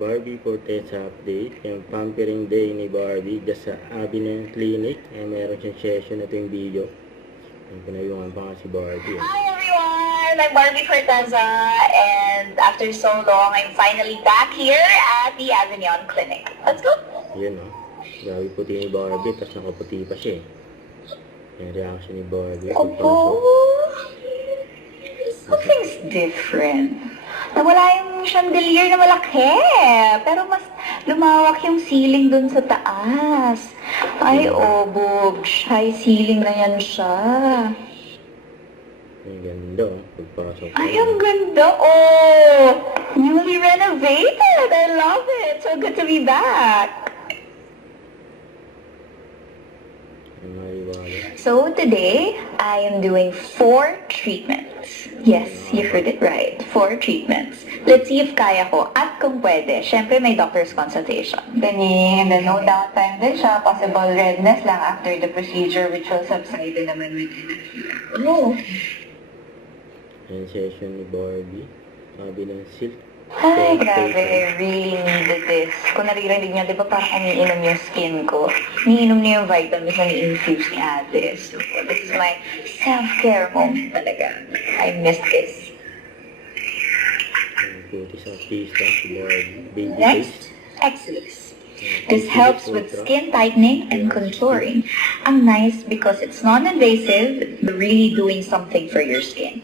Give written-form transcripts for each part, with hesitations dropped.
Barbie for test update. Yung pampering day ni Barbie just sa Avenue Clinic. Meron siyang session. Ito yung video. Yung pinayungan pa nga si Barbie. Hi everyone! I'm Barbie Corteza, and after so long, I'm finally back here at the Avignon Clinic. Let's go! Yun o. Grabe puti ni Barbie. Tapos nakaputi pa siya eh. Yung reaction ni Barbie. Opo! Something's different. Nawala yung chandelier na malaki, pero mas lumawak yung ceiling dun sa taas. Ay, Boobs, high ceiling na yan siya. Ang ganda o. Pagpasok. Ay, ang ganda, oh! Newly renovated! I love it! So good to be back! Ang maliwanag. So today, I am doing 4 treatments. Yes, you heard it right. 4 treatments. Let's see if kaya ko. At kung pwede, syempre may doctor's consultation. Then no downtime din siya. Possible redness lang after the procedure, which will subside din naman within a few hours. Oh. Yung session ni Barbie. Sabi ng silk. Ay, grabe. I really needed this. Kung naririnig niyo, di ba parang umiinom yung skin ko? Niinom niyo yung vitamins na ni-infuse ni ate. So, this is my self-care moment talaga. I missed this. Yung puti sa pista si Barbie. Baby Next, face. Exodus. This helps with skin tightening and contouring. Ang nice because it's non-invasive, but really doing something for your skin.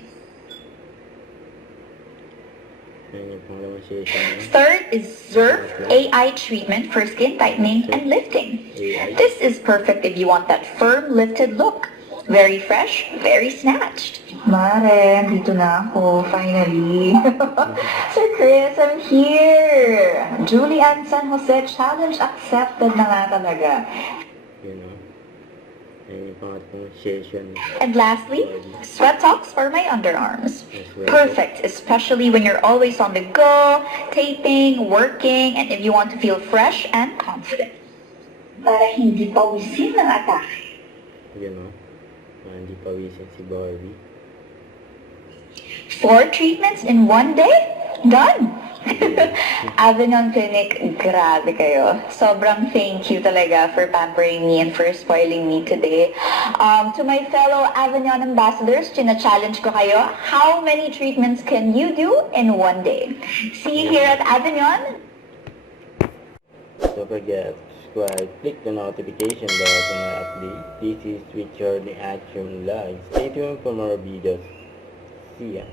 Yan yung pangalawang session niya. Third is Zerf AI treatment for skin tightening and lifting. This is perfect if you want that firm, lifted look. Very fresh, very snatched. Mare, dito na ako, finally. Sir Chris, I'm here. Julian San Jose Challenge accepted na nga talaga. Yun o. Yan yung pangatong session. And lastly, sweat socks for my underarms. Perfect, especially when you're always on the go, taping, working, and if you want to feel fresh and confident. Para hindi pawisin ng atake. Yun o. Hindi pawisin si Barbie. 4 treatments in 1 day? Done! Avignon Clinic, grabe kayo. Sobrang thank you talaga for pampering me and for spoiling me today. To my fellow Avignon ambassadors, china-challenge ko kayo, how many treatments can you do in 1 day? See you here at Avignon. Don't forget, subscribe, click the notification bell for my update. This is Richard the Action Live. Stay tuned for more videos. See ya.